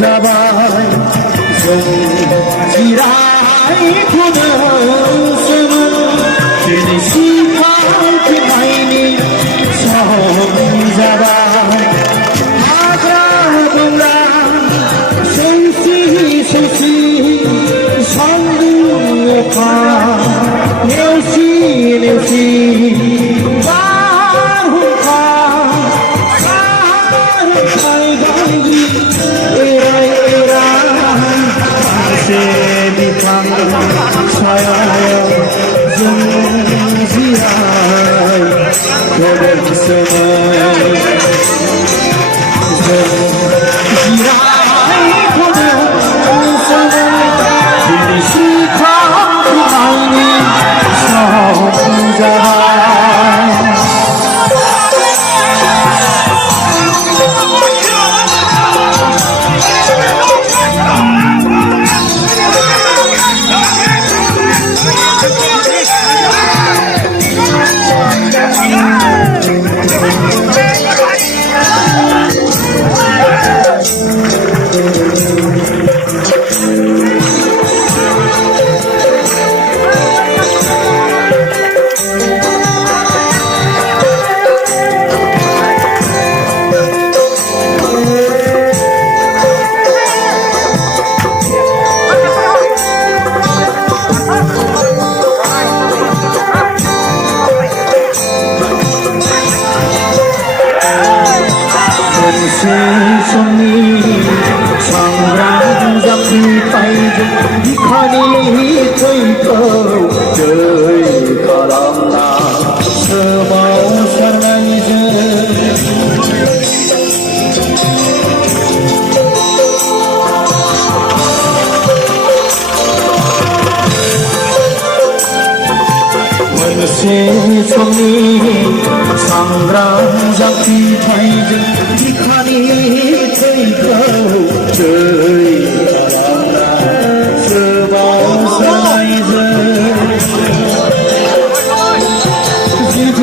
जाबाय जों जिरायथ'दोंसोमोन दिनै सिखारफिननायनि सम जाबाय हाग्रा बंग्रा सौसि सौसि सान्दुं अखा नेवसि नेवसि सांग्रां जांख्रिथायजों बिखानि थैखौ दै खालामना सोमावसारनायजों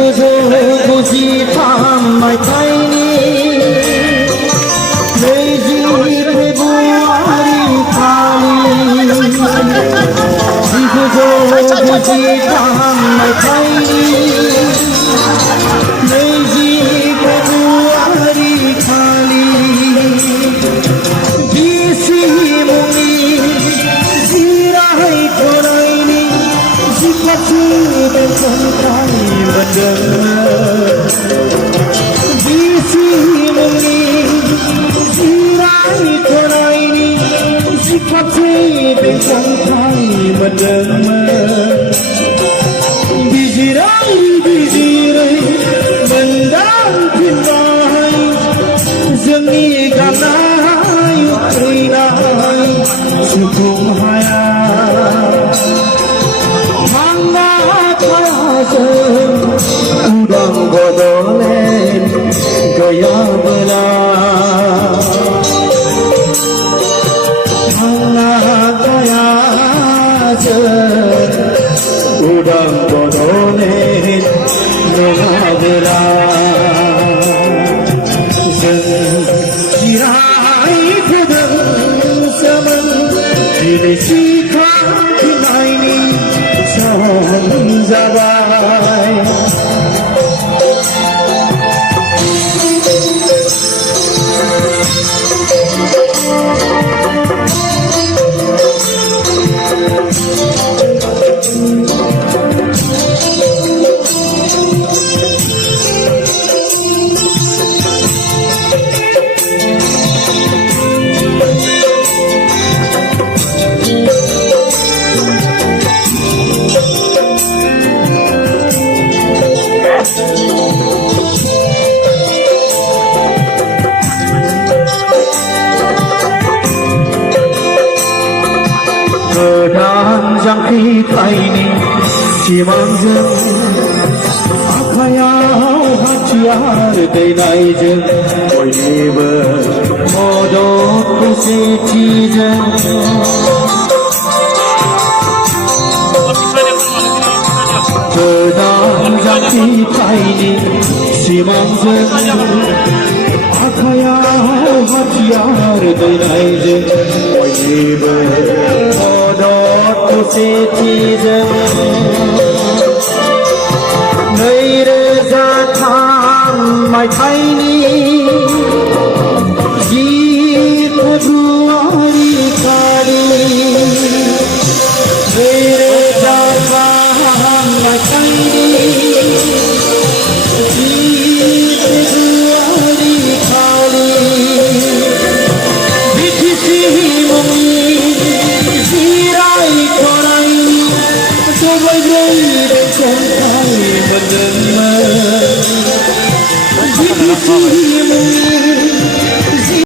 1993 मायथाइनि 20 फेब्रुवारि खालि 1993 मायथाइनि udang bodolen gaya bela gaya udang bodolen gaya bela jirai kudang zaman dili sikha kinaini saham zabai जांख्रिथायनि सिमांजों आखायाव हाथियार दैनायजों बयनिबो मदद खौसेथिजों गोदान जांख्रिथायनि सिमांजों आखायाव हाथियार हाथियार दैनाय जों बयनिबो मदद खौसेथिजों 2003 मायथाइनि 10 फेब्रुवारि खालि 2003 मायथाइनि 10 फेब्रुवारि खालि बिटिसि मुंनि जिरायख'नाय जौगायब्रै